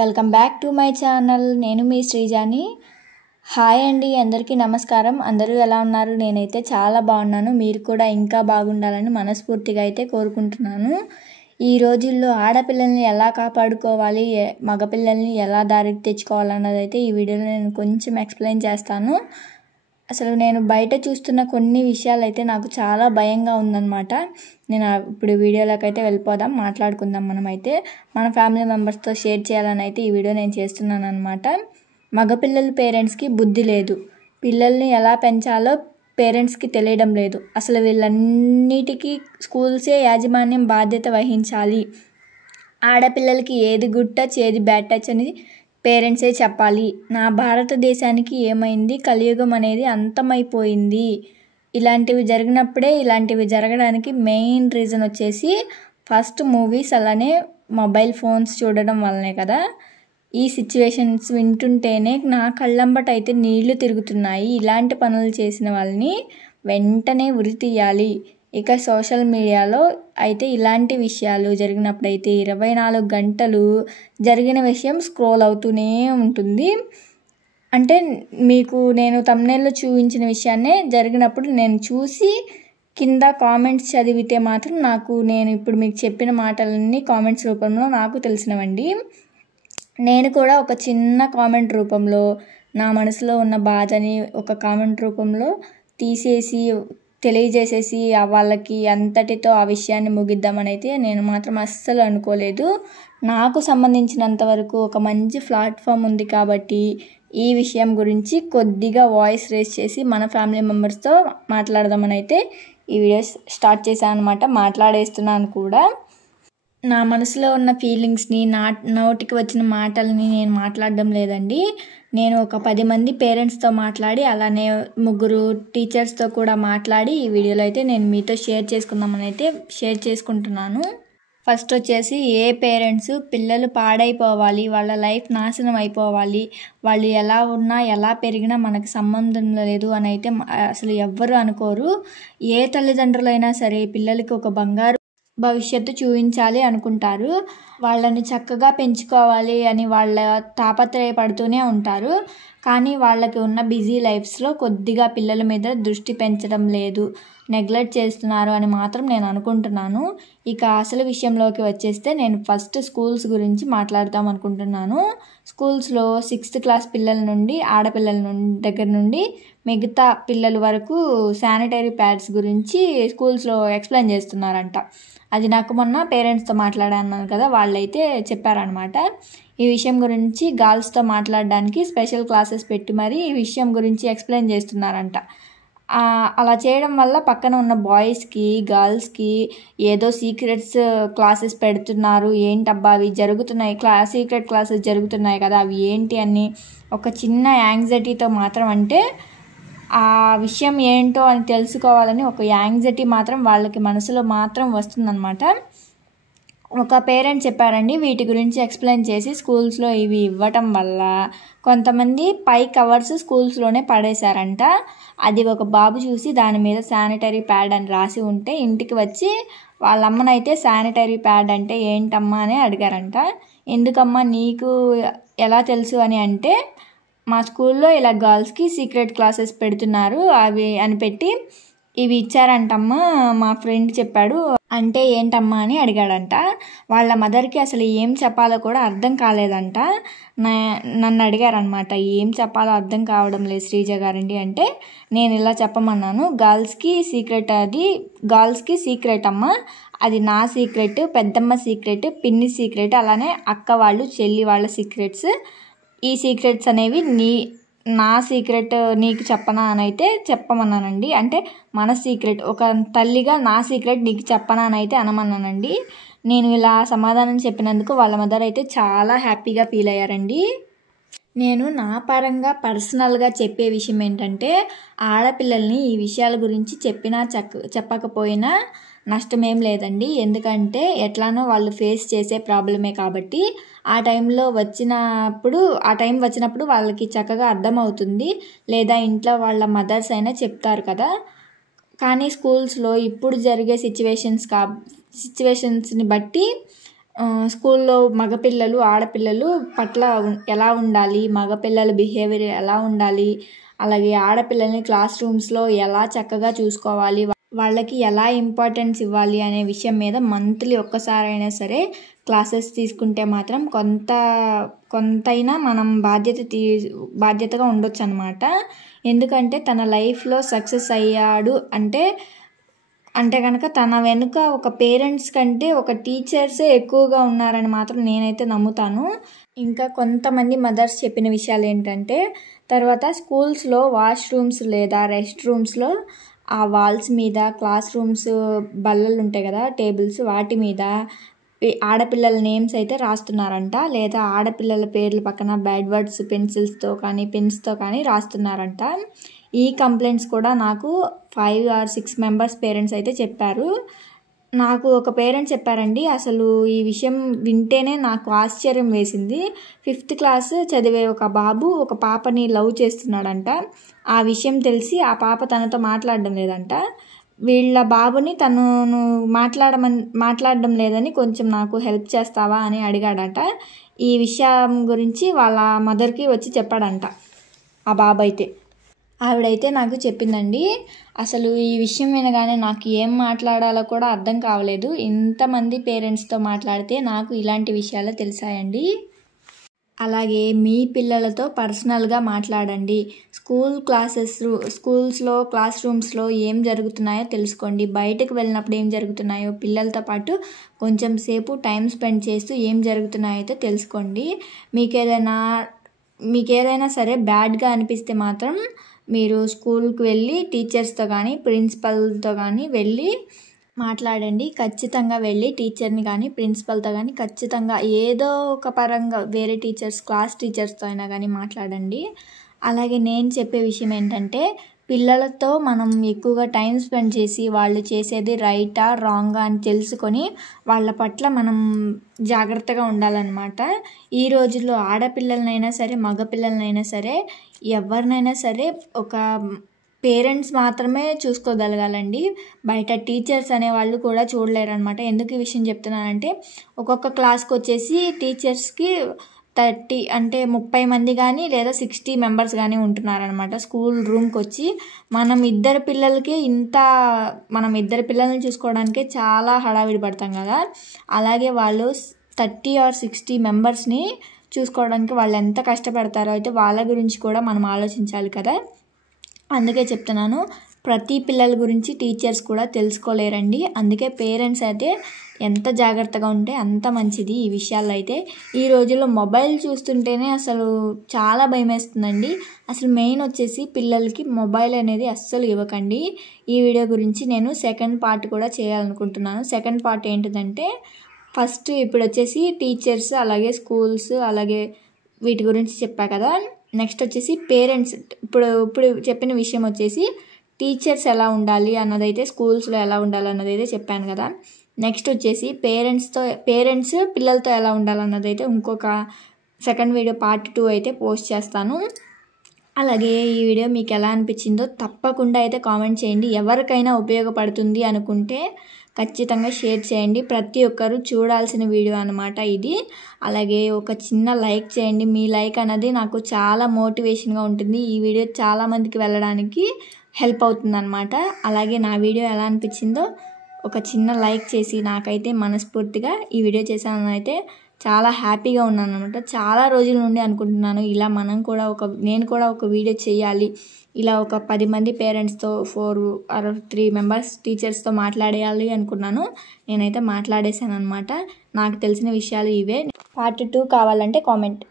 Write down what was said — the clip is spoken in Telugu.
Welcome back to my channel. నేను మీ శ్రీజాని. హాయ్ అండి, అందరికీ నమస్కారం. అందరూ ఎలా ఉన్నారు? నేనైతే చాలా బాగున్నాను. మీరు కూడా ఇంకా బాగుండాలని మనస్ఫూర్తిగా అయితే కోరుకుంటున్నాను. ఈ రోజుల్లో ఆడపిల్లల్ని ఎలా కాపాడుకోవాలి, మగపిల్లల్ని ఎలా దారికి తెచ్చుకోవాలన్నది అయితే ఈ వీడియోలో నేను కొంచెం ఎక్స్ప్లెయిన్ చేస్తాను. అసలు నేను బయట చూస్తున్న కొన్ని విషయాలు అయితే నాకు చాలా భయంగా ఉందన్నమాట. నేను ఇప్పుడు వీడియోలోకి అయితే వెళ్ళిపోదాం, మాట్లాడుకుందాం. మనమైతే మన ఫ్యామిలీ మెంబర్స్తో షేర్ చేయాలని అయితే ఈ వీడియో నేను చేస్తున్నాను అనమాట. మగపిల్లల పేరెంట్స్కి బుద్ధి లేదు, పిల్లల్ని ఎలా పెంచాలో పేరెంట్స్కి తెలియడం లేదు. అసలు వీళ్ళన్నిటికీ స్కూల్సే యాజమాన్యం బాధ్యత వహించాలి. ఆడపిల్లలకి ఏది గుడ్ టచ్, ఏది బ్యాడ్ టచ్ అని పేరెంట్సే చెప్పాలి. నా భారతదేశానికి ఏమైంది? కలియుగం అనేది అంతమైపోయింది. ఇలాంటివి జరిగినప్పుడే ఇలాంటివి జరగడానికి మెయిన్ రీజన్ వచ్చేసి ఫస్ట్ మూవీస్, అలానే మొబైల్ ఫోన్స్ చూడడం వల్లనే కదా. ఈ సిచ్యువేషన్స్ వింటుంటేనే నా కళ్ళంబట అయితే నీళ్లు తిరుగుతున్నాయి. ఇలాంటి పనులు చేసిన వాళ్ళని వెంటనే ఉరి తీయాలి. ఇక సోషల్ మీడియాలో అయితే ఇలాంటి విషయాలు జరిగినప్పుడైతే 24 గంటలు జరిగిన విషయం స్క్రోల్ అవుతూనే ఉంటుంది. అంటే మీకు నేను థంబ్నెయిల్లో చూపించిన విషయాన్నే జరిగినప్పుడు నేను చూసి కింద కామెంట్స్ చదివితే మాత్రం నేను ఇప్పుడు మీకు చెప్పిన మాటలన్నీ కామెంట్స్ రూపంలో నాకు తెలిసినవండి. నేను కూడా ఒక చిన్న కామెంట్ రూపంలో నా మనసులో ఉన్న బాధని ఒక కామెంట్ రూపంలో తీసేసి తెలియజేసేసి వాళ్ళకి అంతటితో ఆ విషయాన్ని ముగిద్దామని అయితే నేను మాత్రం అస్సలు అనుకోలేదు. నాకు సంబంధించినంత వరకు ఒక మంచి ప్లాట్ఫామ్ ఉంది కాబట్టి ఈ విషయం గురించి కొద్దిగా వాయిస్ రేస్ చేసి మన ఫ్యామిలీ మెంబర్స్తో మాట్లాడదామని అయితే ఈ వీడియో స్టార్ట్ చేశాను అనమాట. మాట్లాడేస్తున్నాను కూడా. నా మనసులో ఉన్న ఫీలింగ్స్ని, నోటికి వచ్చిన మాటల్ని నేను మాట్లాడడం లేదండి. నేను ఒక 10 మంది పేరెంట్స్తో మాట్లాడి, అలానే 3 టీచర్స్తో కూడా మాట్లాడి ఈ వీడియోలో అయితే నేను మీతో షేర్ చేసుకుందామని అయితే షేర్ చేసుకుంటున్నాను. ఫస్ట్ వచ్చేసి, ఏ పేరెంట్స్ పిల్లలు పాడైపోవాలి, వాళ్ళ లైఫ్ నాశనం అయిపోవాలి, వాళ్ళు ఎలా ఉన్నా ఎలా పెరిగినా మనకు సంబంధం లేదు అని అయితే అసలు ఎవ్వరు అనుకోరు. ఏ తల్లిదండ్రులైనా సరే పిల్లలకి ఒక బంగారు భవిష్యత్తు చూపించాలి అనుకుంటారు. వాళ్ళని చక్కగా పెంచుకోవాలి అని వాళ్ళ తాపత్రయపడుతూనే ఉంటారు. కానీ వాళ్ళకి ఉన్న బిజీ లైఫ్స్లో కొద్దిగా పిల్లల మీద దృష్టి పెంచడం లేదు, నెగ్లెక్ట్ చేస్తున్నారు అని మాత్రం నేను అనుకుంటున్నాను. ఇక అసలు విషయంలోకి వచ్చేస్తే నేను ఫస్ట్ స్కూల్స్ గురించి మాట్లాడదాం అనుకుంటున్నాను. స్కూల్స్లో 6th క్లాస్ పిల్లల నుండి, ఆడపిల్లల దగ్గర నుండి మిగతా పిల్లల వరకు శానిటరీ ప్యాడ్స్ గురించి స్కూల్స్లో ఎక్స్ప్లెయిన్ చేస్తున్నారంట. అది నాకు మొన్న పేరెంట్స్తో మాట్లాడాను కదా, వాళ్ళైతే చెప్పారనమాట. ఈ విషయం గురించి గర్ల్స్తో మాట్లాడడానికి స్పెషల్ క్లాసెస్ పెట్టి మరి ఈ విషయం గురించి ఎక్స్ప్లెయిన్ చేస్తున్నారంట. అలా చేయడం వల్ల పక్కన ఉన్న బాయ్స్కి, గర్ల్స్కి ఏదో సీక్రెట్స్ క్లాసెస్ పెడుతున్నారు, ఏంటబ్బా అవి జరుగుతున్నాయి, సీక్రెట్ క్లాసెస్ జరుగుతున్నాయి కదా, అవి ఏంటి అని ఒక చిన్న యాంగ్జైటీతో మాత్రం, అంటే ఆ విషయం ఏంటో అని తెలుసుకోవాలని ఒక యాంగ్జైటీ మాత్రం వాళ్ళకి మనసులో మాత్రం వస్తుందన్నమాట. ఒక పేరెంట్ చెప్పారండి, వీటి గురించి ఎక్స్ప్లెయిన్ చేసి స్కూల్స్లో ఇవి ఇవ్వటం వల్ల కొంతమంది పై కవర్స్ స్కూల్స్లోనే పడేశారంట. అది ఒక బాబు చూసి దాని మీద శానిటరీ ప్యాడ్ అని రాసి ఉంటే ఇంటికి వచ్చి వాళ్ళ అమ్మనైతే శానిటరీ ప్యాడ్ అంటే ఏంటమ్మా అని అడిగారంట. ఎందుకమ్మా నీకు ఎలా తెలుసు అని అంటే, మా స్కూల్లో ఇలా గర్ల్స్కి సీక్రెట్ క్లాసెస్ పెడుతున్నారు అవి అని పెట్టి ఇవి ఇచ్చారంటమ్మా, మా ఫ్రెండ్ చెప్పాడు అంటే ఏంటమ్మా అని అడిగాడంట. వాళ్ళ మదర్కి అసలు ఏం చెప్పాలో కూడా అర్థం కాలేదంట. నన్ను అడిగారనమాట, ఏం చెప్పాలో అర్థం కావడం లేదు శ్రీజ గారండి అంటే, నేను ఇలా చెప్పమన్నాను, గర్ల్స్కి సీక్రెట్, అది గర్ల్స్కి సీక్రెట్ అమ్మ, అది నా సీక్రెట్, పెద్దమ్మ సీక్రెట్, పిన్ని సీక్రెట్, అలానే అక్క వాళ్ళు, చెల్లి వాళ్ళ సీక్రెట్స్. ఈ సీక్రెట్స్ అనేవి నా సీక్రెట్ నీకు చెప్పనా అని అయితే చెప్పమన్నానండి. అంటే మన సీక్రెట్, ఒక తల్లిగా నా సీక్రెట్ నీకు చెప్పనా అని అయితే అనమన్నానండి. నేను ఇలా సమాధానం చెప్పినందుకు వాళ్ళ మదర్ అయితే చాలా హ్యాపీగా ఫీల్ అయ్యారండి. నేను నా పరంగా పర్సనల్గా చెప్పే విషయం ఏంటంటే, ఆడపిల్లల్ని ఈ విషయాల గురించి చెప్పినా చెప్పకపోయినా నష్టమేం లేదండి. ఎందుకంటే ఎట్లానో వాళ్ళు ఫేస్ చేసే ప్రాబ్లమే కాబట్టి ఆ టైం వచ్చినప్పుడు వాళ్ళకి చక్కగా అర్థమవుతుంది, లేదా ఇంట్లో వాళ్ళ మదర్స్ అయినా చెప్తారు కదా. కానీ స్కూల్స్లో ఇప్పుడు జరిగే సిచ్యువేషన్స్ని బట్టి స్కూల్లో మగపిల్లలు ఆడపిల్లలు పట్ల ఎలా ఉండాలి, మగపిల్లల బిహేవియర్ ఎలా ఉండాలి, అలాగే ఆడపిల్లల్ని క్లాస్ రూమ్స్లో ఎలా చక్కగా చూసుకోవాలి, వాళ్ళకి ఎలా ఇంపార్టెన్స్ ఇవ్వాలి అనే విషయం మీద మంత్లీ ఒక్కసారైనా సరే క్లాసెస్ తీసుకుంటే మాత్రం కొంతైనా మనం బాధ్యతగా ఉండొచ్చు అనమాట. ఎందుకంటే తన లైఫ్లో సక్సెస్ అయ్యాడు అంటే కనుక తన వెనుక ఒక పేరెంట్స్ కంటే ఒక టీచర్సే ఎక్కువగా ఉన్నారని మాత్రం నేనైతే నమ్ముతాను. ఇంకా కొంతమంది మదర్స్ చెప్పిన విషయాలు ఏంటంటే, తర్వాత స్కూల్స్లో వాష్రూమ్స్ లేదా రెస్ట్ రూమ్స్లో ఆ వాల్స్ మీద క్లాస్ రూమ్స్ బల్లలు ఉంటాయి కదా, టేబుల్స్, వాటి మీద ఆడపిల్లల నేమ్స్ అయితే రాస్తున్నారంట, లేదా ఆడపిల్లల పేర్ల పక్కన బ్యాడ్ వర్డ్స్ పెన్సిల్స్తో కానీ పెన్స్తో కానీ రాస్తున్నారంట. ఈ కంప్లైంట్స్ కూడా నాకు 5 or 6 మెంబర్స్ పేరెంట్స్ అయితే చెప్పారు. నాకు ఒక పేరెంట్ చెప్పారండి, అసలు ఈ విషయం వింటేనే నాకు ఆశ్చర్యం వేసింది. 5th క్లాస్ చదివే ఒక బాబు ఒక పాపని లవ్ చేస్తున్నాడంట. ఆ విషయం తెలిసి ఆ పాప తనతో మాట్లాడడం లేదంట. వీళ్ళ బాబుని తను మాట్లాడడం లేదని కొంచెం నాకు హెల్ప్ చేస్తావా అని అడిగాడట. ఈ విషయం గురించి వాళ్ళ మదర్కి వచ్చి చెప్పాడంట ఆ బాబు అయితే. ఆవిడైతే నాకు చెప్పిందండి, అసలు ఈ విషయం వినగానే నాకు ఏం మాట్లాడాలో కూడా అర్థం కావలేదు. ఇంతమంది పేరెంట్స్తో మాట్లాడితే నాకు ఇలాంటి విషయాలు తెలిసాయండి. అలాగే మీ పిల్లలతో పర్సనల్గా మాట్లాడండి. స్కూల్స్లో క్లాస్ రూమ్స్లో ఏం జరుగుతున్నాయో తెలుసుకోండి. బయటకు వెళ్ళినప్పుడు ఏం జరుగుతున్నాయో పిల్లలతో పాటు కొంచెం సేపు టైం స్పెండ్ చేస్తూ ఏం జరుగుతున్నాయో అయితే తెలుసుకోండి. మీకేదైనా సరే బ్యాడ్గా అనిపిస్తే మాత్రం మీరు స్కూల్కి వెళ్ళి టీచర్స్తో కానీ ప్రిన్సిపల్తో కానీ వెళ్ళి మాట్లాడండి. ఖచ్చితంగా వెళ్ళి టీచర్ని కానీ ప్రిన్సిపల్తో కానీ ఖచ్చితంగా ఏదో ఒక పరంగా వేరే క్లాస్ టీచర్స్తో అయినా కానీ మాట్లాడండి. అలాగే నేను చెప్పే విషయం ఏంటంటే, పిల్లలతో మనం ఎక్కువగా టైం స్పెండ్ చేసి వాళ్ళు చేసేది రైటా రాంగా అని తెలుసుకొని వాళ్ళ పట్ల మనం జాగ్రత్తగా ఉండాలన్నమాట. ఈ రోజుల్లో ఆడపిల్లలనైనా సరే మగపిల్లలనైనా సరే ఎవరినైనా సరే ఒక పేరెంట్స్ మాత్రమే చూసుకోగలగాలండి. బయట టీచర్స్ అనేవాళ్ళు కూడా చూడలేరనమాట. ఎందుకు ఈ విషయం చెప్తున్నానంటే, ఒక్కొక్క క్లాస్కి వచ్చేసి టీచర్స్కి 30 మంది కానీ లేదా 60 మెంబర్స్ కానీ ఉంటున్నారనమాట స్కూల్ రూమ్కి వచ్చి. మనం ఇద్దరు పిల్లల్ని చూసుకోవడానికే చాలా హడావిడి పడతాం కదా. అలాగే వాళ్ళు 30 or 60 మెంబర్స్ని చూసుకోవడానికి వాళ్ళు ఎంత కష్టపడతారో అయితే వాళ్ళ గురించి కూడా మనం ఆలోచించాలి కదా. అందుకే చెప్తున్నాను, ప్రతి పిల్లల గురించి టీచర్స్ కూడా తెలుసుకోలేరండి. అందుకే పేరెంట్స్ అయితే ఎంత జాగ్రత్తగా ఉంటే అంత మంచిది. ఈ విషయాల్లో అయితే ఈ రోజుల్లో మొబైల్ చూస్తుంటేనే అసలు చాలా భయమేస్తుందండి. అసలు మెయిన్ వచ్చేసి పిల్లలకి మొబైల్ అనేది అస్సలు ఇవ్వకండి. ఈ వీడియో గురించి నేను సెకండ్ పార్ట్ కూడా చేయాలనుకుంటున్నాను. సెకండ్ పార్ట్ ఏంటిదంటే, ఫస్ట్ ఇప్పుడు వచ్చేసి టీచర్స్ అలాగే స్కూల్స్ అలాగే వీటి గురించి చెప్పా కదా. నెక్స్ట్ వచ్చేసి పేరెంట్స్, ఇప్పుడు చెప్పిన విషయం వచ్చేసి టీచర్స్ ఎలా ఉండాలి అన్నదైతే, స్కూల్స్లో ఎలా ఉండాలి అన్నదైతే చెప్పాను కదా. నెక్స్ట్ వచ్చేసి పేరెంట్స్ పిల్లలతో ఎలా ఉండాలన్నదైతే ఇంకొక సెకండ్ వీడియో పార్ట్ 2 అయితే పోస్ట్ చేస్తాను. అలాగే ఈ వీడియో మీకు ఎలా అనిపించిందో తప్పకుండా అయితే కామెంట్ చేయండి. ఎవరికైనా ఉపయోగపడుతుంది అనుకుంటే ఖచ్చితంగా షేర్ చేయండి. ప్రతి ఒక్కరూ చూడాల్సిన వీడియో అన్నమాట ఇది. అలాగే ఒక చిన్న లైక్ చేయండి. మీ లైక్ అనేది నాకు చాలా మోటివేషన్గా ఉంటుంది. ఈ వీడియో చాలామందికి వెళ్ళడానికి హెల్ప్ అవుతుంది అన్నమాట. అలాగే నా వీడియో ఎలా అనిపించిందో ఒక చిన్న లైక్ చేసి, నాకైతే మనస్ఫూర్తిగా ఈ వీడియో చేశాను అయితే చాలా హ్యాపీగా ఉన్నాను అనమాట. చాలా రోజుల నుండి అనుకుంటున్నాను, ఇలా నేను కూడా ఒక వీడియో చేయాలి, ఇలా ఒక 10 మంది పేరెంట్స్తో 4 or 3 మెంబర్స్ టీచర్స్తో మాట్లాడేయాలి అనుకున్నాను. నేనైతే మాట్లాడేశాను అనమాట. నాకు తెలిసిన విషయాలు ఇవే. పార్ట్ 2 కావాలంటే కామెంట్.